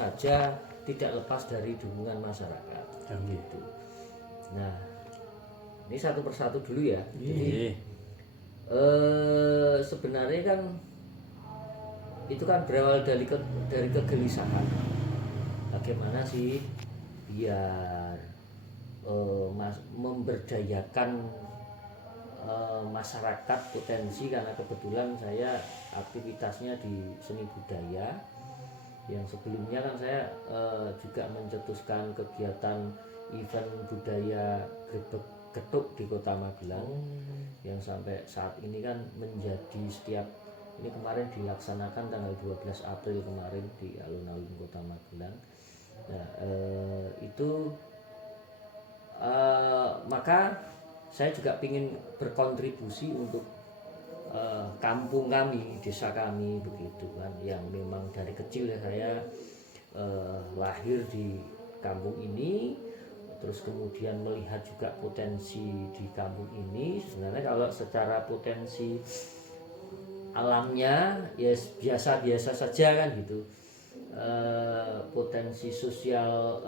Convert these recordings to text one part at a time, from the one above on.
saja tidak lepas dari dukungan masyarakat gitu. Nah, ini satu persatu dulu ya. Jadi sebenarnya kan itu kan berawal dari kegelisahan. Bagaimana sih biar memberdayakan masyarakat potensi, karena kebetulan saya aktivitasnya di seni budaya. Yang sebelumnya kan saya juga mencetuskan kegiatan event budaya Grebek Getuk di Kota Magelang, yang sampai saat ini kan menjadi ini kemarin dilaksanakan tanggal 12 April kemarin di alun-alun Kota Magelang. Nah, itu maka saya juga ingin berkontribusi untuk kampung kami, desa kami begitu kan, yang memang dari kecil ya saya lahir di kampung ini, terus kemudian melihat juga potensi di kampung ini. Sebenarnya kalau secara potensi alamnya ya biasa-biasa saja kan gitu, potensi sosial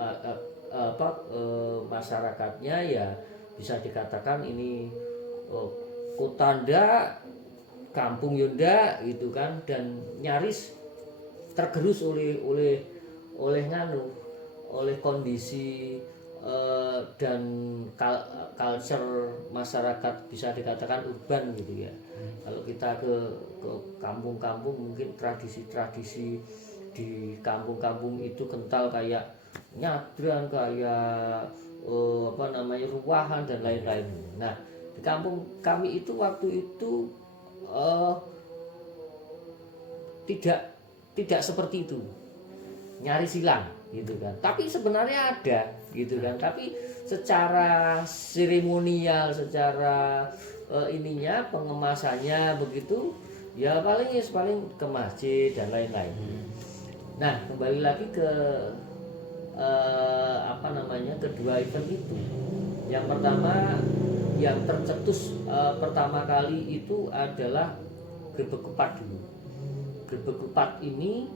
masyarakatnya ya bisa dikatakan ini kota ndak, kampung yunda gitu kan, dan nyaris tergerus oleh kondisi dan culture masyarakat, bisa dikatakan urban gitu ya. Kalau kita ke kampung-kampung, mungkin tradisi-tradisi di kampung-kampung itu kental, kayak nyadran, kayak ruahan dan lain-lain. Nah, di kampung kami itu waktu itu tidak seperti itu, nyaris hilang gitu kan. Tapi sebenarnya ada gitu kan, tapi secara seremonial, secara pengemasannya begitu ya paling ke masjid dan lain-lain. Nah, kembali lagi ke kedua event itu. Yang pertama yang tercetus pertama kali itu adalah Grebek Kupat dulu. Grebek Kupat ini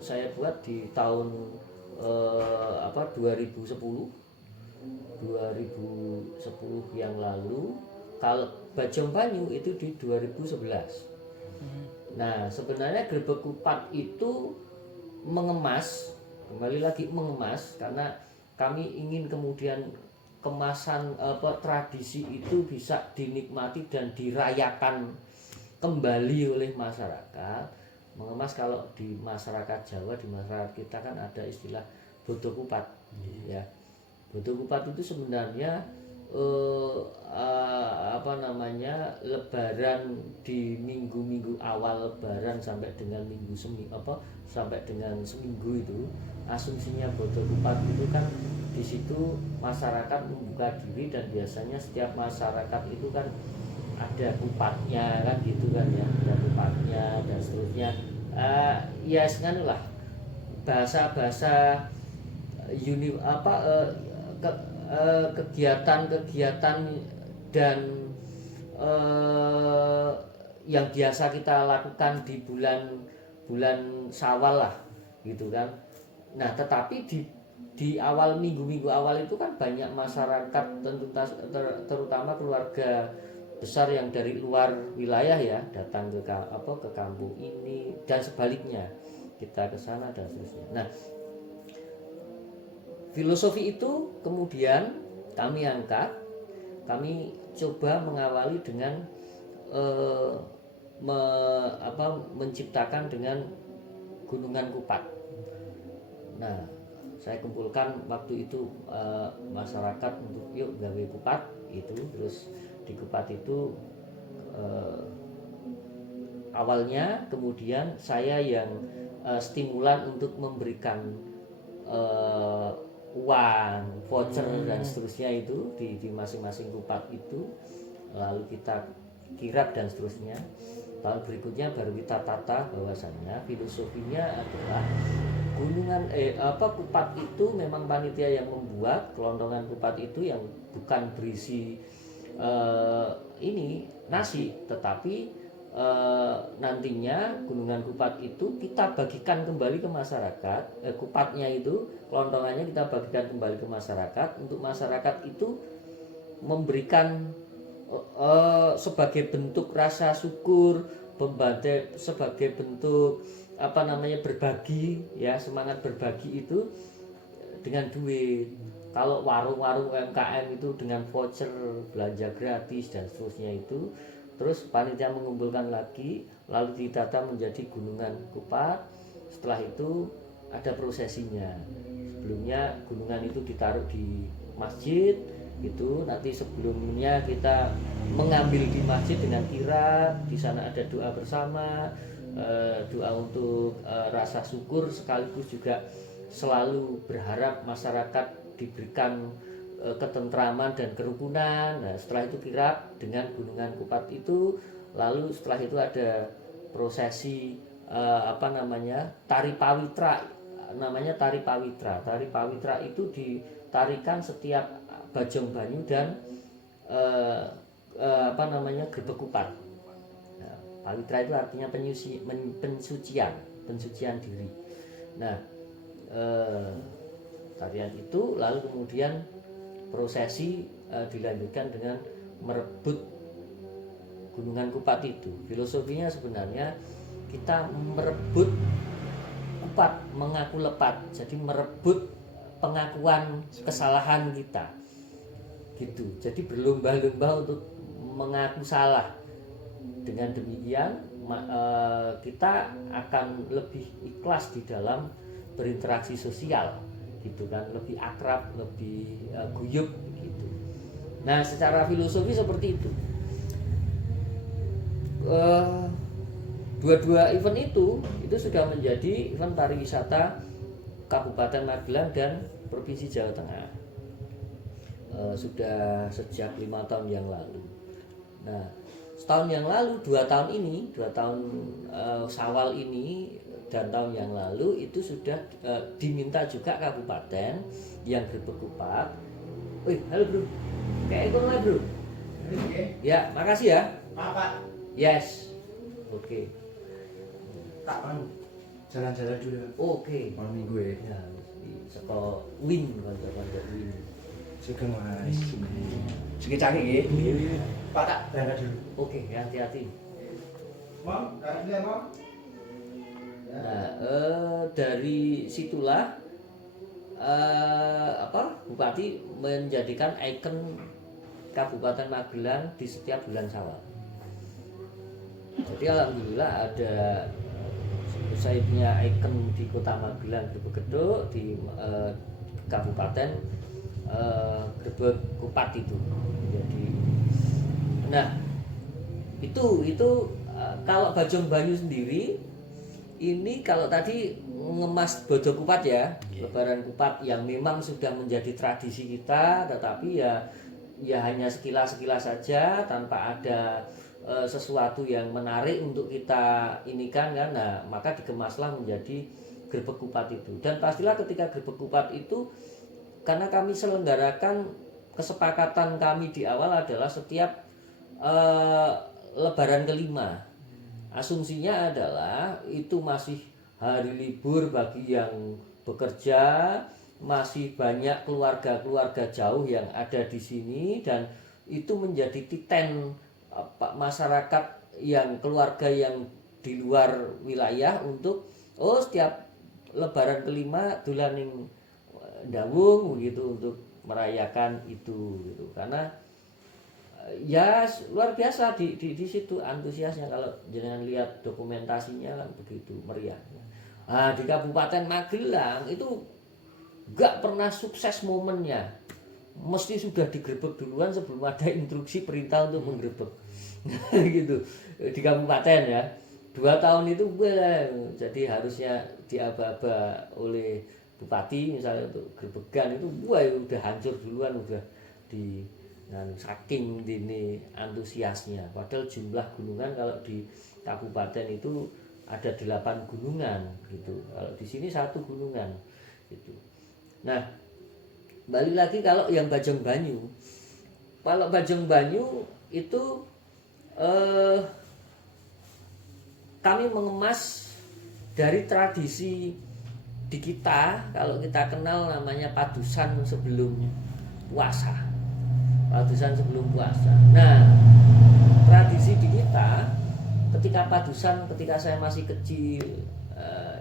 saya buat di tahun 2010 yang lalu. Kalau Bajong Banyu itu di 2011. Nah, sebenarnya Grebek Kupat itu kembali lagi mengemas, karena kami ingin kemudian kemasan tradisi itu bisa dinikmati dan dirayakan kembali oleh masyarakat. Mengemas, kalau di masyarakat Jawa, di masyarakat kita kan ada istilah bodo kupat ya. Bodo kupat itu sebenarnya lebaran di minggu-minggu awal lebaran sampai dengan seminggu itu, asumsinya bodo kupat itu kan di situ masyarakat membuka diri, dan biasanya setiap masyarakat itu kan ada kupatnya kan gitu kan ya, ada kupatnya dan seterusnya. Ya sebenarnya bahasa-bahasa kegiatan dan yang biasa kita lakukan di bulan Syawal lah gitu kan. Nah, tetapi di awal minggu awal itu kan banyak masyarakat, terutama keluarga besar yang dari luar wilayah ya, datang ke kampung ini, dan sebaliknya kita ke sana dan seterusnya. Nah, filosofi itu kemudian kami coba mengawali dengan menciptakan dengan Gunungan Kupat. Nah, saya kumpulkan waktu itu masyarakat untuk yuk gawe kupat itu. Terus di kupat itu awalnya kemudian saya yang stimulan untuk memberikan uang, voucher dan seterusnya itu di masing-masing kupat itu, lalu kita kirap dan seterusnya. Tahun berikutnya baru kita tata bahwasannya filosofinya adalah kupat itu memang panitia yang membuat. Kelontongan kupat itu yang bukan berisi nasi, tetapi nantinya Gunungan Kupat itu kita bagikan kembali ke masyarakat, kupatnya itu kelontongannya kita bagikan kembali ke masyarakat, untuk masyarakat itu memberikan sebagai bentuk rasa syukur, sebagai bentuk berbagi, ya, semangat berbagi itu dengan duit. Kalau warung-warung UMKM itu dengan voucher belanja gratis dan seterusnya itu, terus panitia mengumpulkan lagi, lalu ditata menjadi Gunungan Kupat. Setelah itu ada prosesinya. Sebelumnya gunungan itu ditaruh di masjid, itu nanti sebelumnya kita mengambil di masjid dengan kirab, di sana ada doa bersama, doa untuk rasa syukur, sekaligus juga selalu berharap masyarakat diberikan ketentraman dan kerukunan. Nah, setelah itu kirab dengan Gunungan Kupat itu, lalu setelah itu ada prosesi tari pawitra, namanya tari pawitra. Tari pawitra itu ditarikan setiap Bajong Banyu dan Grebek Kupat. Nah, pawitra itu artinya pensucian diri. Nah, tarian itu lalu kemudian prosesi dilanjutkan dengan merebut Gunungan Kupat itu. Filosofinya sebenarnya kita merebut kupat, mengaku lepat, jadi merebut pengakuan kesalahan kita, gitu. Jadi berlomba-lomba untuk mengaku salah. Dengan demikian kita akan lebih ikhlas di dalam berinteraksi sosial, gitu kan, lebih akrab, lebih guyup, gitu. Nah, secara filosofi seperti itu. Dua-dua event itu sudah menjadi event pariwisata Kabupaten Magelang dan Provinsi Jawa Tengah. Sudah sejak 5 tahun yang lalu. Nah, setahun yang lalu, 2 tahun ini, 2 tahun Syawal ini dan tahun yang lalu itu sudah diminta juga kabupaten yang Grebek Kupat. Wih, halo bro, kayak ekonomi bro. Ya, makasih ya. Pak. Yes, oke. Tak mau jalan-jalan dulu. Oke. Malam minggu ya. Ya, seko win kanca-kanca win. Sugeng Mas. Sugeng canggih nggih. Pak tak berangkat dulu. Oke, hati-hati. Mam, kasih ya, Mam. Nah, dari situlah Bupati menjadikan ikon Kabupaten Magelang di setiap bulan Syawal. Jadi alhamdulillah ada saya punya ikon di Kota Magelang, Grebek Geduk, di Kabupaten Grebek Kupat itu. Jadi, nah itu kalau Bajong Banyu sendiri ini, kalau tadi ngemas Bodo Kupat ya, Lebaran Kupat yang memang sudah menjadi tradisi kita, tetapi ya hanya sekilas-sekilas saja tanpa ada sesuatu yang menarik untuk kita inikan kan. Nah, maka dikemaslah menjadi Grebek Kupat itu. Dan pastilah ketika Grebek Kupat itu, karena kami selenggarakan, kesepakatan kami di awal adalah setiap Lebaran kelima, asumsinya adalah itu masih hari libur bagi yang bekerja, masih banyak keluarga-keluarga jauh yang ada di sini, dan itu menjadi titen masyarakat yang keluarga yang di luar wilayah untuk setiap Lebaran kelima dolaning ndawung begitu, untuk merayakan itu gitu. Karena ya luar biasa di situ antusiasnya, kalau jangan lihat dokumentasinya kan begitu meriahnya. Nah, di Kabupaten Magelang itu gak pernah sukses momennya, mesti sudah digrebek duluan sebelum ada instruksi perintah untuk menggerebek. Gitu di kabupaten ya. 2 tahun itu jadi harusnya diaba-aba oleh bupati misalnya untuk grebegan itu udah hancur duluan, udah di saking dini antusiasnya. Padahal jumlah gunungan kalau di kabupaten itu ada 8 gunungan gitu. Kalau di sini 1 gunungan gitu. Nah, balik lagi kalau yang Bajong Banyu. Kalau Bajong Banyu itu kami mengemas dari tradisi di kita, kalau kita kenal namanya padusan sebelum puasa. Padusan sebelum puasa. Nah, tradisi di kita ketika padusan, ketika saya masih kecil,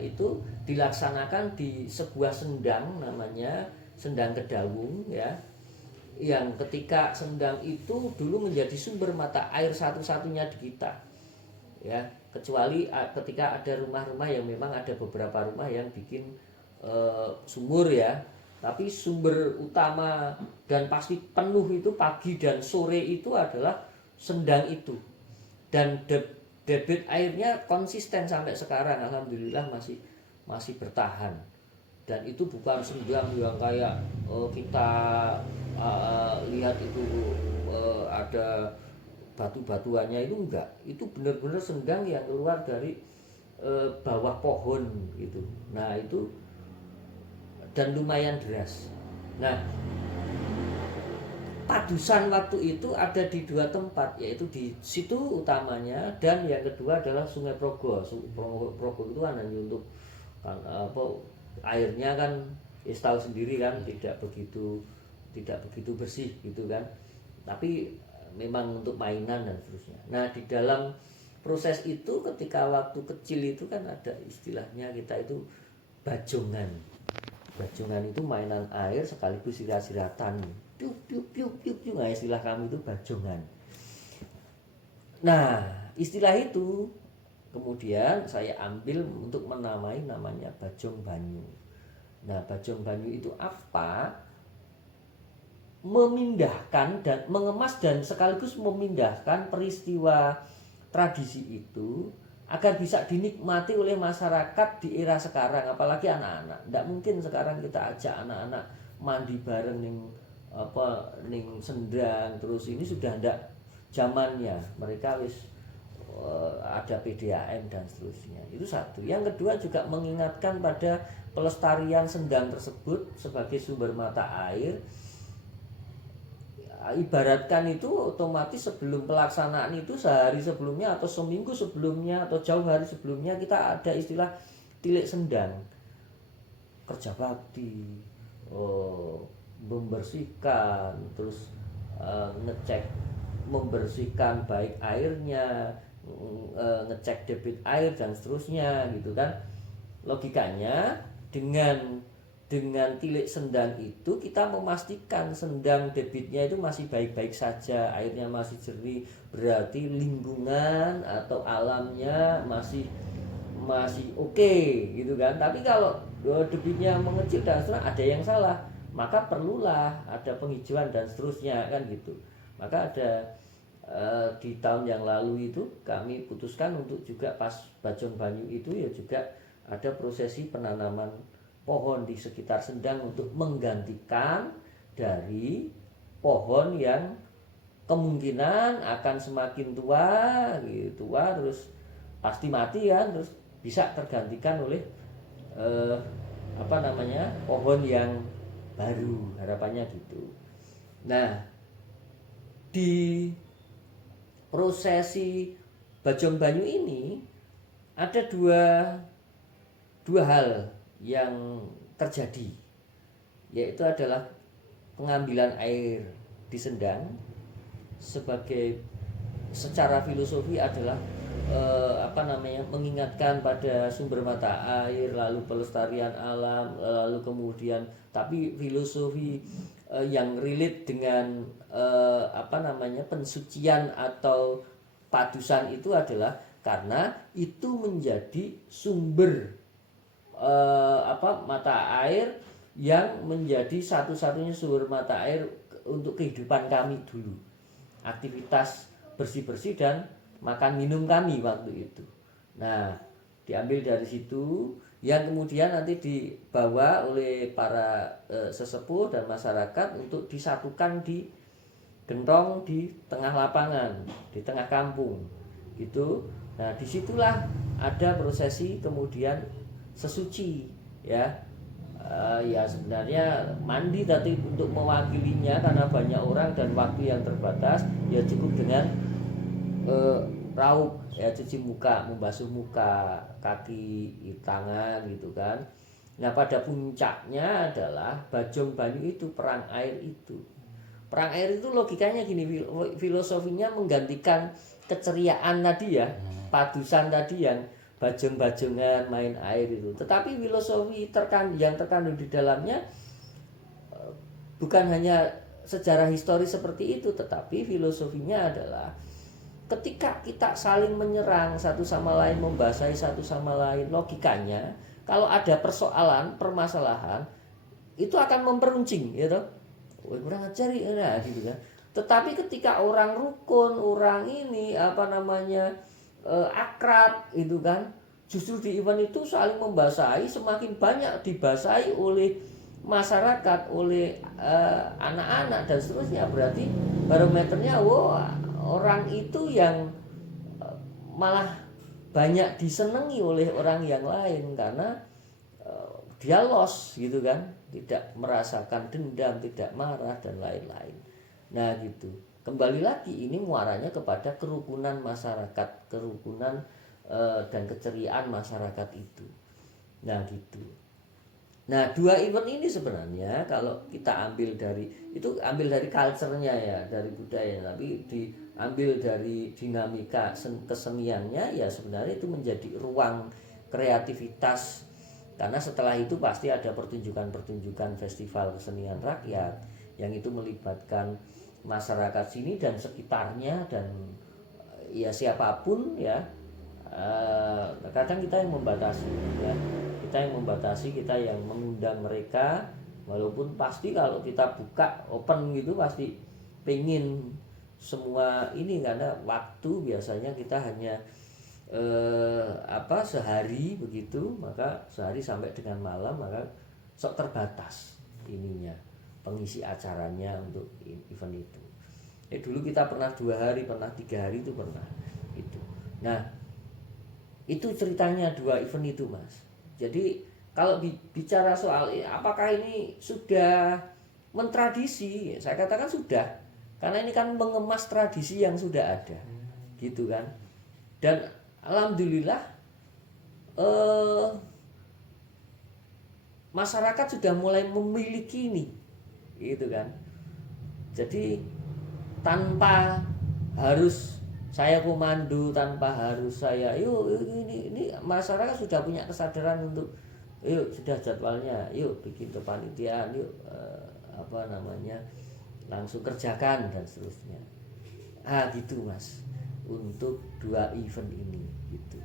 itu dilaksanakan di sebuah sendang, namanya sendang Kedawung ya, yang ketika sendang itu dulu menjadi sumber mata air satu-satunya di kita ya, kecuali ketika ada rumah-rumah yang memang ada beberapa rumah yang bikin sumur ya, tapi sumber utama dan pasti penuh itu pagi dan sore itu adalah sendang itu, dan debit airnya konsisten sampai sekarang, alhamdulillah masih bertahan. Dan itu bukan sendang yang kayak kita lihat itu ada batu-batuannya, itu enggak, itu benar-benar sendang yang keluar dari bawah pohon gitu. Nah itu, dan lumayan deras. Nah, padusan waktu itu ada di 2 tempat, yaitu di situ utamanya, dan yang kedua adalah Sungai Progo. Progo itu kan hanya untuk kan, airnya kan tahu sendiri kan, tidak begitu bersih gitu kan, tapi memang untuk mainan dan seterusnya. Nah, di dalam proses itu ketika waktu kecil itu kan ada istilahnya kita itu bajongan. Bajongan itu mainan air sekaligus sirat-siratan. Piuk piuk piuk piuk piuk. Nah, istilah kami itu bajongan. Nah, istilah itu kemudian saya ambil untuk menamai, namanya Bajong Banyu. Nah, Bajong Banyu itu apa? Memindahkan dan mengemas dan sekaligus memindahkan peristiwa tradisi itu agar bisa dinikmati oleh masyarakat di era sekarang, apalagi anak-anak. Tidak mungkin sekarang kita ajak anak-anak mandi bareng ning sendang terus, ini sudah tidak zamannya. Mereka wis ada PDAM dan seterusnya. Itu satu. Yang kedua juga mengingatkan pada pelestarian sendang tersebut sebagai sumber mata air. Ibaratkan itu otomatis sebelum pelaksanaan itu, sehari sebelumnya atau seminggu sebelumnya atau jauh hari sebelumnya, kita ada istilah tilik sendang, kerja bakti, membersihkan, terus ngecek, membersihkan baik airnya, ngecek debit air dan seterusnya gitu kan. Logikanya dengan tilik sendang itu kita memastikan sendang debitnya itu masih baik-baik saja, airnya masih jernih, berarti lingkungan atau alamnya masih oke gitu kan. Tapi kalau debitnya mengecil dan seterusnya, ada yang salah, maka perlulah ada penghijauan dan seterusnya kan gitu. Maka ada di tahun yang lalu itu kami putuskan untuk juga pas Bajong Banyu itu ya juga ada prosesi penanaman pohon di sekitar sendang untuk menggantikan dari pohon yang kemungkinan akan semakin tua gitu, terus pasti mati kan, terus bisa tergantikan oleh pohon yang baru, harapannya gitu. Nah, di prosesi Bajong Banyu ini ada dua hal yang terjadi, yaitu adalah pengambilan air di sendang sebagai secara filosofi adalah mengingatkan pada sumber mata air, lalu pelestarian alam, lalu kemudian tapi filosofi yang relate dengan pensucian atau padusan itu adalah karena itu menjadi sumber mata air yang menjadi satu-satunya sumber mata air untuk kehidupan kami dulu, aktivitas bersih-bersih dan makan minum kami waktu itu. Nah, diambil dari situ, yang kemudian nanti dibawa oleh para sesepuh dan masyarakat untuk disatukan di gentong di tengah lapangan, di tengah kampung gitu. Nah, disitulah ada prosesi kemudian sesuci ya. Ya sebenarnya mandi, tapi untuk mewakilinya karena banyak orang dan waktu yang terbatas, ya cukup dengan raup ya, cuci muka, membasuh muka, kaki, tangan gitu kan. Nah pada puncaknya adalah Bajong Banyu itu perang air itu. Perang air itu logikanya gini, filosofinya menggantikan keceriaan tadi ya, padusan tadi yang bajong-bajongan main air itu. Tetapi filosofi yang terkandung di dalamnya bukan hanya sejarah historis seperti itu, tetapi filosofinya adalah ketika kita saling menyerang satu sama lain, membasahi satu sama lain, logikanya kalau ada persoalan, permasalahan itu akan memperuncing gitu. Wah, kurang ajar ya, nah, gitu kan. Tetapi ketika orang rukun, orang ini akrab itu kan, justru di event itu saling membasahi, semakin banyak dibasahi oleh masyarakat, oleh anak-anak dan seterusnya, berarti barometernya orang itu yang malah banyak disenangi oleh orang yang lain karena dia loss gitu kan, tidak merasakan dendam, tidak marah dan lain-lain. Nah gitu, kembali lagi ini muaranya kepada kerukunan masyarakat, kerukunan dan keceriaan masyarakat itu. Nah gitu. Nah dua event ini sebenarnya kalau kita ambil dari culture-nya ya, dari budaya, tapi diambil dari dinamika keseniannya ya, sebenarnya itu menjadi ruang kreativitas. Karena setelah itu pasti ada pertunjukan-pertunjukan festival kesenian rakyat yang itu melibatkan masyarakat sini dan sekitarnya dan ya siapapun ya. Kadang kita yang membatasi ya. Kita yang mengundang mereka, walaupun pasti kalau kita buka open gitu pasti pengen semua ini, karena waktu biasanya kita hanya sehari begitu, maka sehari sampai dengan malam, maka sok terbatas ininya pengisi acaranya untuk event itu. Dulu kita pernah 2 hari, pernah 3 hari itu pernah itu. Nah itu ceritanya 2 event itu Mas. Jadi kalau bicara soal apakah ini sudah mentradisi, saya katakan sudah, karena ini kan mengemas tradisi yang sudah ada gitu kan. Dan alhamdulillah masyarakat sudah mulai memiliki ini gitu kan. Jadi tanpa harus saya komando, tanpa harus saya ini masyarakat sudah punya kesadaran untuk sudah jadwalnya, bikin kepanitiaan, langsung kerjakan dan seterusnya. Gitu Mas, untuk 2 event ini gitu.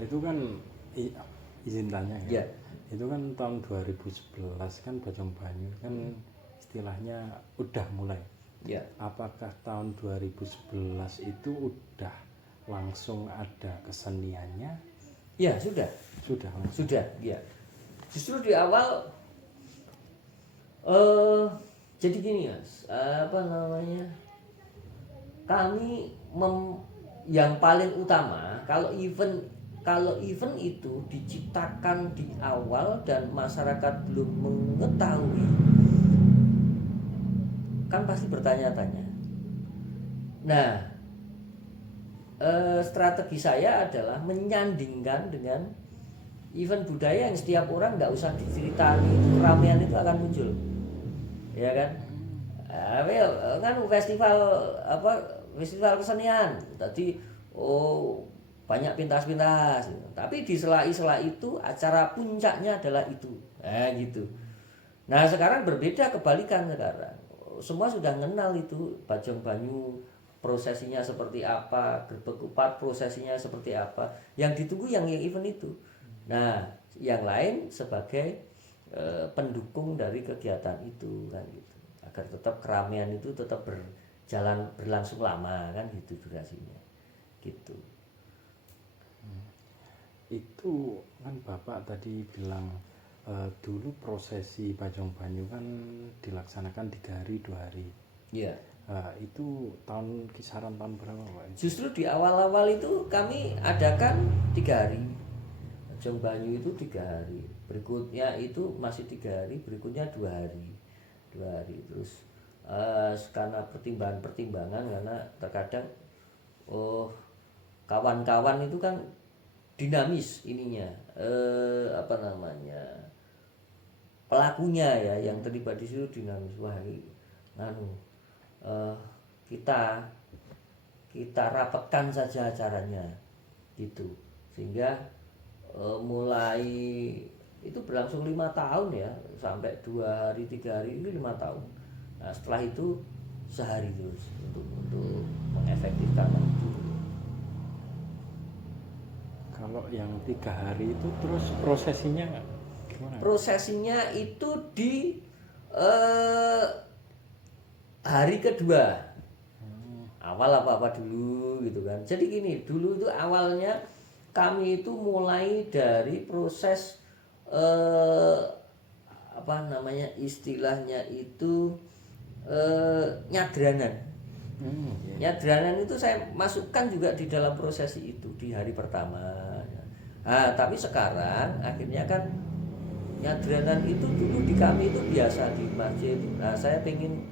Itu kan izin tanya ya. Itu kan tahun 2011 kan Bajong Banyu kan istilahnya udah mulai. Ya. Apakah tahun 2011 itu udah langsung ada keseniannya? Ya, sudah. Sudah, ya. Justru di awal jadi gini Mas, kami yang paling utama kalau event itu diciptakan di awal dan masyarakat belum mengetahui, kan pasti bertanya-tanya. Nah, strategi saya adalah menyandingkan dengan event budaya yang setiap orang nggak usah diceritani, keramaian itu akan muncul, ya kan? Kan festival kesenian tadi, banyak pintas-pintas, tapi di sela-sela itu acara puncaknya adalah itu, gitu. Nah sekarang berbeda, kebalikan sekarang. Semua sudah kenal itu Bajong Banyu, prosesinya seperti apa, Grebeg Kupat prosesinya seperti apa. Yang ditunggu yang event itu. Nah, yang lain sebagai pendukung dari kegiatan itu kan gitu. Agar tetap keramaian itu tetap berlangsung lama kan gitu durasinya. Gitu. Itu kan Bapak tadi bilang dulu prosesi Bajong Banyu kan dilaksanakan 3 hari 2 hari. Iya. Itu kisaran tahun berapa Pak? Justru di awal-awal itu kami adakan 3 hari. Bajong Banyu itu 3 hari. Berikutnya itu masih 3 hari, berikutnya 2 hari. 2 hari terus karena pertimbangan karena terkadang kawan-kawan itu kan dinamis ininya, apa namanya, pelakunya ya yang terlibat di situ dinamis. Wah ini kita rapatkan saja acaranya gitu, sehingga mulai itu berlangsung 5 tahun ya, sampai 2 hari 3 hari itu 5 tahun. Nah setelah itu sehari terus untuk mengefektifkan itu. Kalau yang 3 hari itu terus prosesinya gimana? Prosesinya itu di hari kedua. Awal apa dulu gitu kan. Jadi gini, dulu itu awalnya kami itu mulai dari proses apa namanya, istilahnya itu nyadranan. Nyadranan itu saya masukkan juga di dalam prosesi itu di hari pertama. Nah, tapi sekarang akhirnya kan nyadranan itu dulu di kami itu biasa di masjid. Nah, saya pengen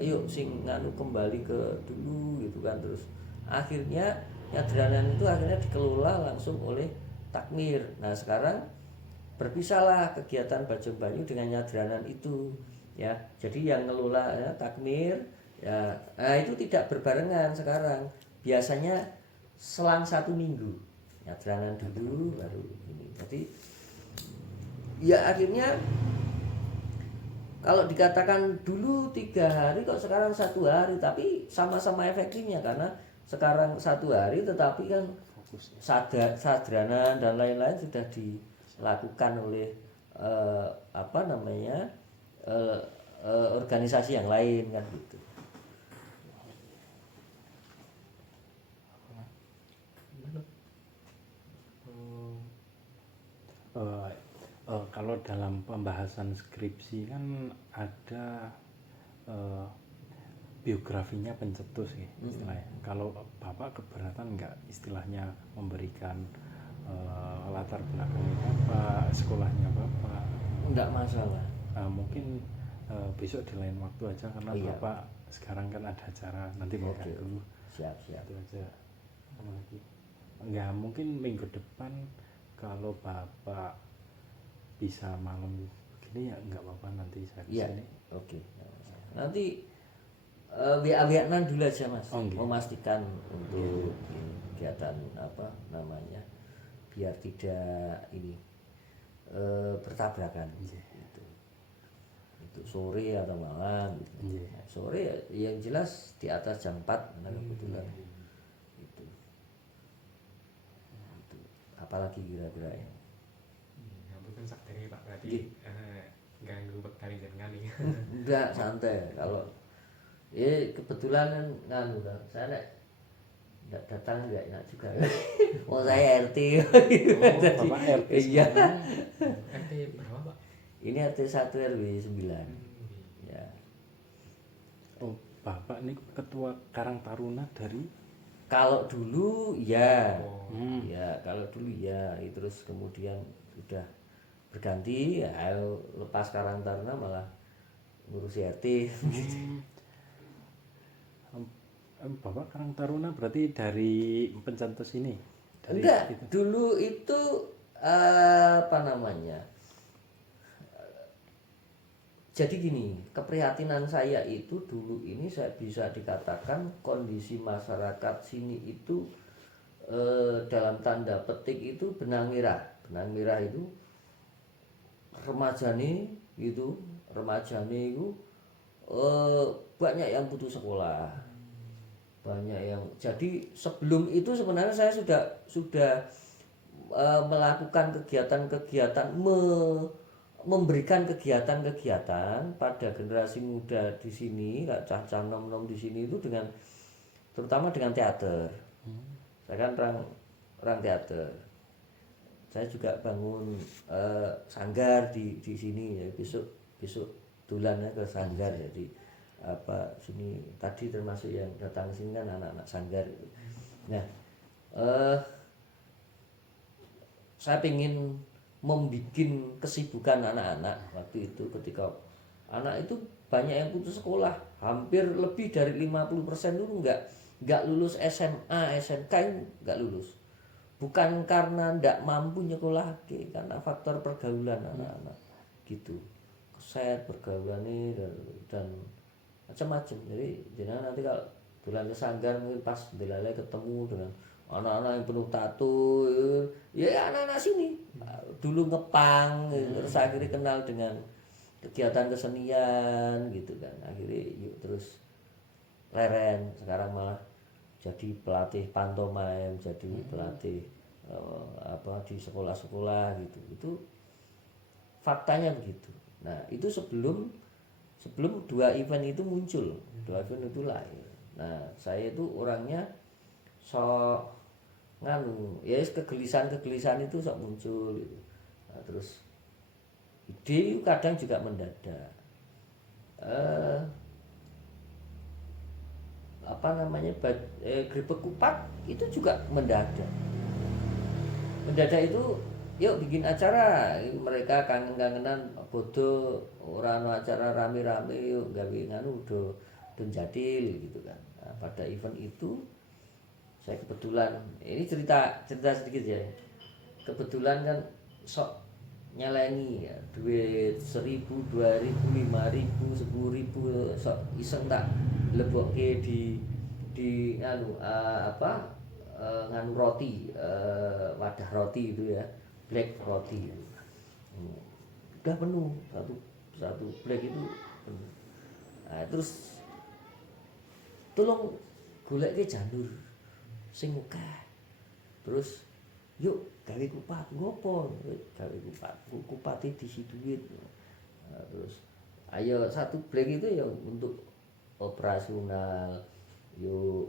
ayo sing nganu kembali ke dulu gitu kan. Terus akhirnya nyadranan itu akhirnya dikelola langsung oleh takmir. Nah, sekarang berpisahlah kegiatan Bajang Banyu dengan nyadranan itu ya. Jadi yang ngelola ya, takmir ya. Nah, itu tidak berbarengan sekarang. Biasanya selang 1 minggu nyadranan dulu baru ini. Jadi ya akhirnya kalau dikatakan dulu 3 hari kok sekarang 1 hari, tapi sama-sama efektifnya karena sekarang 1 hari tetapi kan sadranan dan lain-lain sudah dilakukan oleh apa namanya, organisasi yang lain kan gitu. Kalau dalam pembahasan skripsi kan ada biografinya pencetus ya istilahnya. Kalau Bapak keberatan nggak istilahnya memberikan latar belakangnya Bapak, sekolahnya Bapak? Enggak masalah. Mungkin besok di lain waktu aja karena Bapak sekarang kan ada acara nanti makan dulu. Siap. Itu aja. Enggak, mungkin minggu depan kalau Bapak bisa malam begini ya enggak apa-apa, nanti saya kesini. Oke. Nanti WA-WA-an dulu aja Mas. Okay. Memastikan untuk kegiatan apa namanya, biar tidak ini bertabrakan gitu. Itu sore atau malam gitu. Sore ya, yang jelas di atas jam 4 karena kebetulan itu. Apalagi kira-kira ya. Kan sakti Pak, berarti ganggu bekali dan kali. Enggak, santai. Kalau kebetulan kan nganu kan, saya enggak datang enggak enak juga. Oh saya RT. Bapak RT. Iya. RT berapa Pak? Ini RT 1 RW 9. Ya. Oh, Bapak ini ketua Karang Taruna dari? Kalau dulu ya. Ya, kalau dulu ya. Terus kemudian sudah berganti ya, lepas Karang Taruna malah ngurusi RT. Bapak Karang Taruna berarti dari pencetus ini? Enggak, dulu itu apa namanya, jadi gini, keprihatinan saya itu dulu ini saya bisa dikatakan kondisi masyarakat sini itu dalam tanda petik itu benang merah itu remajane itu banyak yang putus sekolah, banyak yang, jadi sebelum itu sebenarnya saya sudah melakukan kegiatan-kegiatan, memberikan kegiatan-kegiatan pada generasi muda di sini, cah-cah nom-nom di sini itu dengan terutama dengan teater. Saya kan orang teater. Saya juga bangun sanggar di sini ya, besok dulannya ke sanggar. Jadi apa sini tadi termasuk yang datang sini kan anak-anak sanggar. Nah, saya ingin membuat kesibukan anak-anak waktu itu ketika anak itu banyak yang putus sekolah, hampir lebih dari 50% dulu nggak lulus SMA, SMK ini nggak lulus. Bukan karena nggak mampu nyekolah, karena faktor pergaulan anak-anak gitu, keset pergaulannya dan macam-macam. Jadi jangan nanti kalau bulan ke Sanggar mungkin pas dilalai ketemu dengan anak-anak yang penuh tato, ya anak-anak sini dulu ngepang, terus akhirnya kenal dengan kegiatan kesenian gitu kan, akhirnya yuk terus leren, sekarang malah jadi pelatih pantomime, jadi pelatih di sekolah-sekolah gitu. Itu faktanya begitu. Nah itu sebelum 2 event itu muncul, 2 event itu lahir. Nah saya itu orangnya sok nganu, ya kegelisahan itu sok muncul gitu. Nah, terus ide kadang juga mendadak. Grebek kupat itu juga mendadak itu, yuk bikin acara, mereka kangen-kangenan bodoh orang acara rame-rame, yuk gawe nganu don jadil gitu kan. Nah, pada event itu saya kebetulan, ini cerita sedikit ya, kebetulan kan sok nyaleni ya, duit 1.000, 2.000, 5.000, 10.000 sok iseng tak lebokke di nganu nganu roti, wadah roti itu ya, black roti. Udah penuh satu black itu penuh. Nah, terus tolong golek janur sing akeh. Terus yuk gawe kupat, ngopo? Gawe kupate diisi duit. Nah, terus ayo satu black itu ya untuk operasional, yuk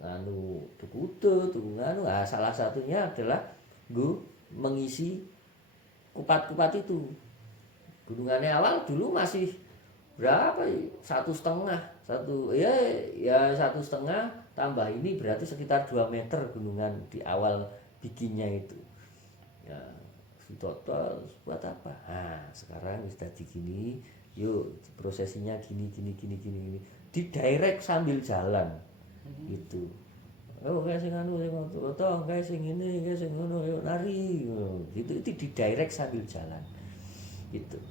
nganu tuku nganu. Nah, salah satunya adalah mengisi kupat-kupat itu. Gunungannya awal dulu masih berapa? 1,5 ya 1,5 tambah ini berarti sekitar 2 meter gunungan di awal bikinnya itu. Ya, total buat apa? Nah, sekarang sudah gini, yuk prosesinya gini. Di direct sambil jalan. Gitu. Oh, guys sing anu sing foto, guys sing ini, guys sing ngono, yuk nari. Gitu, itu di direct sambil jalan. Gitu.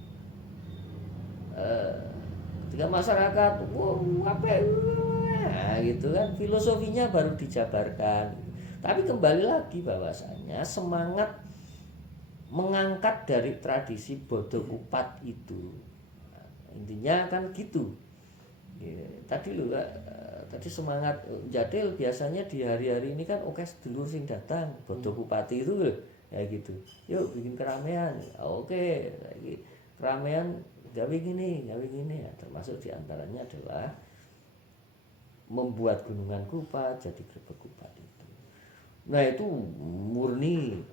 Ketika masyarakat nah, gitu kan, filosofinya baru dijabarkan. Tapi kembali lagi bahwasanya semangat mengangkat dari tradisi bodo kupat itu, nah, intinya kan gitu. Tadi semangat jadil biasanya di hari-hari ini kan oke sedulur sing datang bodo kupati itu ya gitu. Yuk bikin keramaian. Oke, lagi keramaian gawe gini ya, termasuk diantaranya adalah membuat gunungan kupat jadi grebek kupat itu. Nah itu murni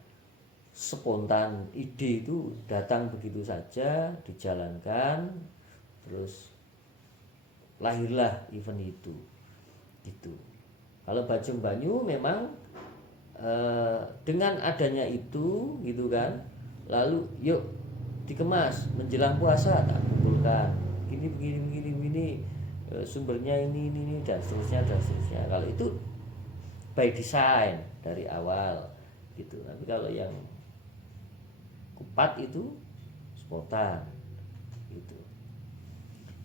spontan, ide itu datang begitu saja, dijalankan, terus lahirlah event itu gitu. Kalau Bajeng Banyu memang dengan adanya itu gitu kan, lalu yuk dikemas menjelang puasa, tak kumpulkan begini sumbernya ini dan seterusnya. Kalau itu by design dari awal gitu. Tapi kalau yang kupat itu spontan gitu.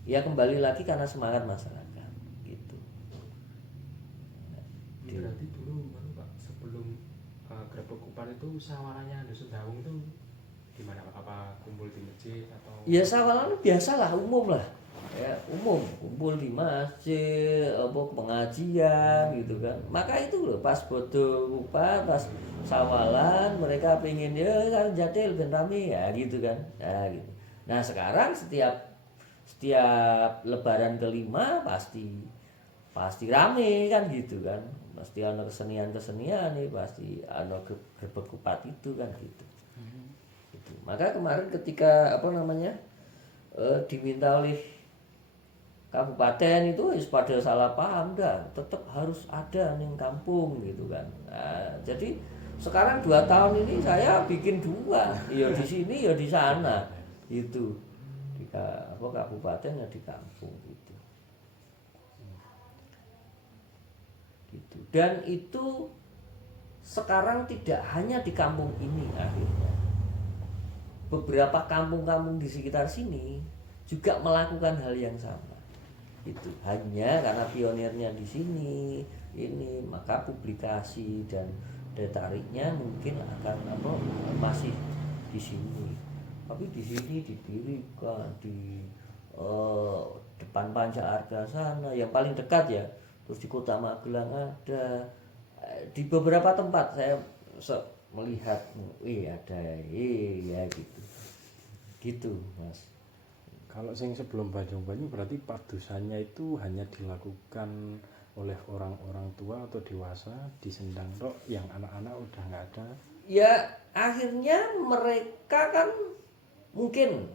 Ya kembali lagi karena semangat masyarakat gitu. Berarti dulu Pak, sebelum grebek kupat itu sawalannya dusun Dawung itu gimana Pak? Apa kumpul di masjid atau? Ya sawalan biasalah, umum lah. Ya, umum kumpul di masjid, pengajian gitu kan. Maka itu loh pas bodo kupat, pas sawalan mereka pengen ya kan jadil ben rame ya gitu kan. Ya gitu. Nah, sekarang setiap lebaran kelima pasti rame kan gitu kan. Pasti ada kesenian nih, pasti ada grebek kupat itu kan gitu. Gitu. Maka kemarin ketika diminta oleh kabupaten itu pada salah paham dah, tetap harus ada nih kampung gitu kan. Nah, jadi sekarang 2 tahun ini saya bikin 2, ya di sini ya di sana gitu. kabupaten ya di kampung gitu. Gitu. Dan itu sekarang tidak hanya di kampung ini, akhirnya beberapa kampung-kampung di sekitar sini juga melakukan hal yang sama. Itu hanya karena pionirnya di sini ini, maka publikasi dan daya tariknya mungkin akan masih di sini. Tapi di sini didirikan di depan Panca Arga sana yang paling dekat ya. Terus di Kota Magelang ada, di beberapa tempat saya melihat ada ya gitu Mas. Kalau sing sebelum Banyu berarti padusannya itu hanya dilakukan oleh orang-orang tua atau dewasa di Sendang tok, yang anak-anak udah nggak ada. Ya akhirnya mereka kan mungkin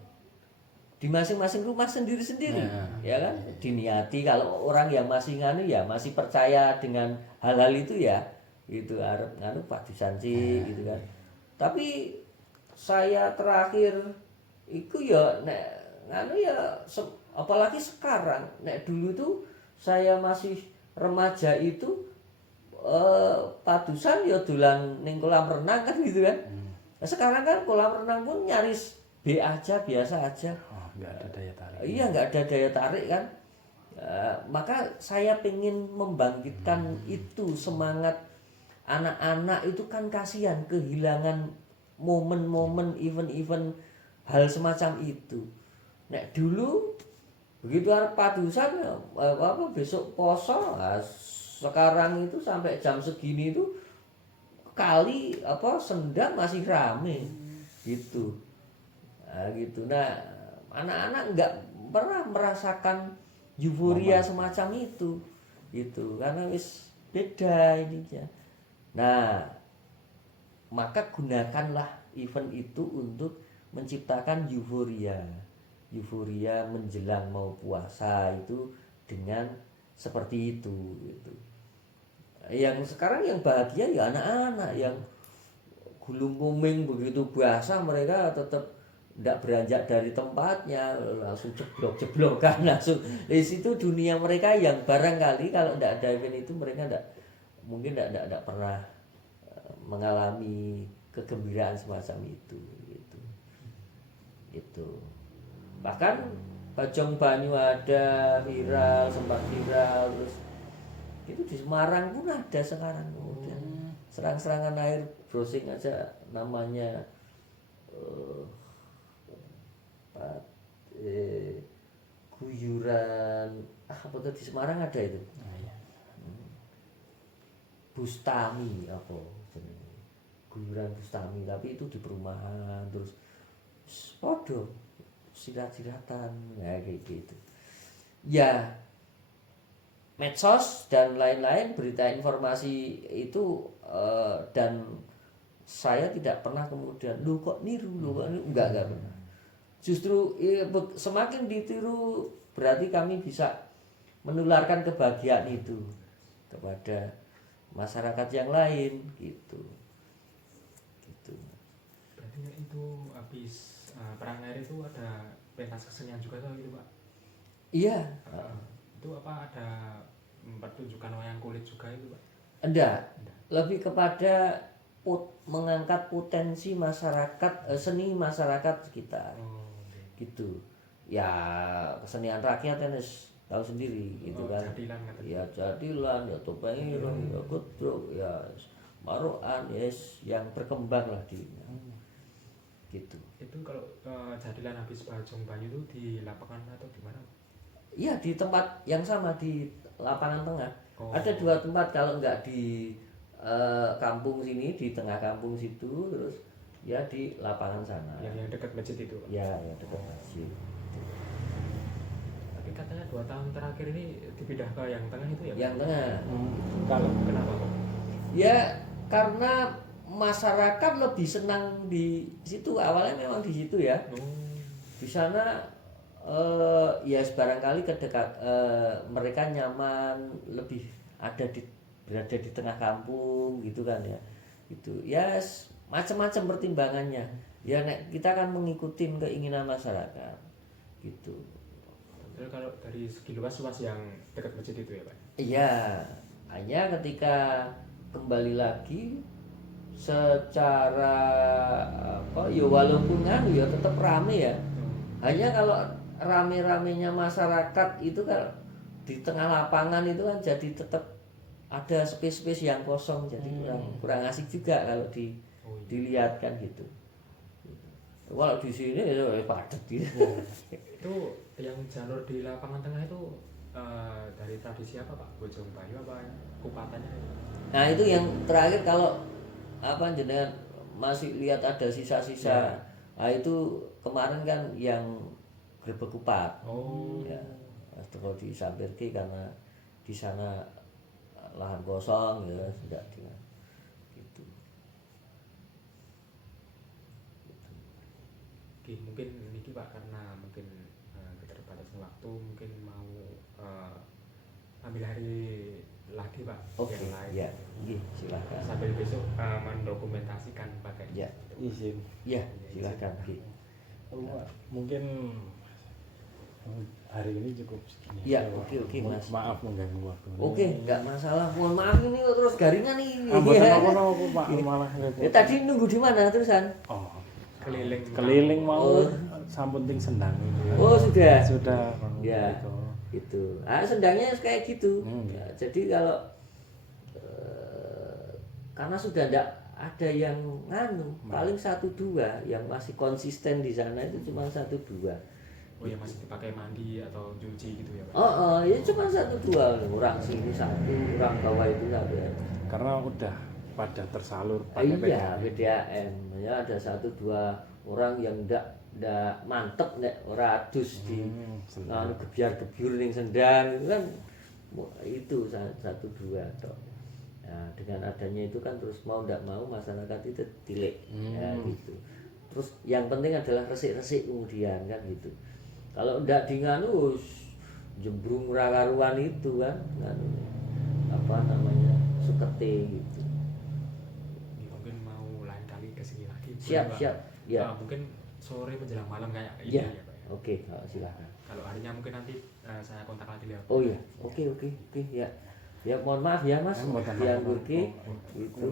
di masing-masing rumah sendiri-sendiri, ya kan, diniati kalau orang yang masih nganu ya masih percaya dengan hal-hal itu ya, itu arep nganu padusan sih gitu kan. Tapi saya terakhir itu ya nek nganu ya apalagi sekarang, nek dulu tuh saya masih remaja itu padusan ya dolan ning kolam renang kan gitu kan. Nah, sekarang kan kolam renang pun nyaris B aja, biasa aja. Nggak ada daya tarik. Iya, nggak ada daya tarik kan. Maka saya pengen membangkitkan itu semangat anak-anak itu kan, kasihan kehilangan momen-momen event-event hal semacam itu. Nek dulu begitu arep padusan besok poso, sekarang itu sampai jam segini itu kali Sendang masih rame gitu. Gitu. Nah, anak-anak nggak pernah merasakan euforia semacam itu gitu, karena wis beda ininya. Nah, maka gunakanlah event itu untuk menciptakan euforia menjelang mau puasa itu dengan seperti itu gitu. Yang sekarang yang bahagia ya anak-anak yang gulung kuming begitu puasa, mereka tetap tidak beranjak dari tempatnya, langsung jeblok-jeblokan langsung. Di situ dunia mereka yang barangkali kalau tidak ada event itu mereka mungkin tidak pernah mengalami kegembiraan semacam itu gitu. Itu. Bahkan Bajong Banyu ada sempat viral, terus itu di Semarang pun ada sekarang. Kemudian serang-serangan air, browsing aja namanya guyuran apa tuh di Semarang ada itu. Bustami apa guyuran Bustami, tapi itu di perumahan, terus podo silat-silatan ya kayak gitu ya. Medsos dan lain-lain, berita informasi itu dan saya tidak pernah kemudian kok niru enggak pernah. Justru semakin ditiru berarti kami bisa menularkan kebahagiaan itu kepada masyarakat yang lain gitu. Berarti itu habis perang air itu ada pentas kesenian juga tuh gitu Pak? Iya. Itu apa ada pertunjukan wayang kulit juga itu Pak? Enggak. Lebih kepada mengangkat potensi masyarakat, seni masyarakat sekitar. Gitu ya. Kesenian rakyat kan tahu sendiri gitu kan. Jadilan katanya. Ya jadilan, ya topeng ireng, ya godrog, ya marokan, yes, yang berkembang lah di gitu. Itu kalau jadilan habis Bajong Banyu itu di lapangan atau di mana? Iya, di tempat yang sama, di lapangan tengah. Ada dua tempat, kalau enggak di kampung sini, di tengah kampung situ, terus ya di lapangan sana. Yang dekat masjid itu Pak? Ya, yang dekat masjid. Tapi katanya 2 tahun terakhir ini dipindah ke yang tengah itu ya? Yang tengah. Kalau kenapa Pak? Ya karena masyarakat lebih senang di situ. Awalnya memang di situ ya. Di sana ya barangkali mereka nyaman, lebih berada di tengah kampung gitu kan ya. Itu ya macam-macam pertimbangannya. Ya kita kan mengikuti keinginan masyarakat. gitu. Terus kalau dari segi luas yang dekat masjid itu ya Pak? Iya, hanya ketika kembali lagi secara apa ya, walaupun kan ya tetap rame ya. Hanya kalau rame-ramenya masyarakat itu kan di tengah lapangan itu kan jadi tetap ada space-space yang kosong, jadi kurang asik juga kalau dilihat kan gitu. Kalau di sini ya padat gitu. Itu yang jalur di lapangan tengah itu dari tradisi apa Pak? Bojong Bayu apa kupatannya? Nah itu yang terakhir, kalau apa jenengan masih lihat ada sisa-sisa. Nah itu kemarin kan yang Grebek Kupat. Ya, terus disampirke karena di sana lahan kosong ya sudah dengan gitu. Oke, mungkin ini Pak karena mungkin keterbatasan waktu mungkin mau ambil hari lagi Pak Oke, yang lain. ya, silakan. Sambil besok mendokumentasikan pakai. Ya, izin. ya silakan. Mungkin hari ini cukup segini. Ya, oke, Mas. Maaf mengganggu waktu. Oke, enggak masalah. Mohon maaf ini terus garingan ini. Apa Pak malah Ya, tadi nunggu di mana terusan? Oh, Keliling mau sampun ting sendang. Oh, sudah. Sudah. Ya, gitu. Ah, sendangnya kayak gitu. Ya, jadi kalau karena sudah enggak ada yang paling 1-2 yang masih konsisten di sana itu cuma 1-2. Oh ya, masih dipakai mandi atau cuci gitu ya Pak? Ya cuma 1-2, orang sini 1, orang bawah itu 1. Karena udah pada tersalur pakai Iya, PDAM. Ya ada 1-2 orang yang ndak mantep nek ora adus di gebyar-gebyur ning sendang itu kan itu 1-2 toh. Nah, dengan adanya itu kan terus mau ndak mau masyarakat itu tilik ya gitu. Terus yang penting adalah resik-resik kemudian kan gitu. Kalau ndak dinganu jembrung rakaruan itu kan apa namanya sukete gitu. Mungkin mau lain kali kesini lagi. Siap. Ya. Mungkin sore menjelang malam kayak ini Ya. ya Pak. Oke, silakan. Kalau harinya mungkin nanti saya kontak lagi ya. Oh iya, oke ya. Ya mohon maaf ya Mas, yang Gurki. Itu.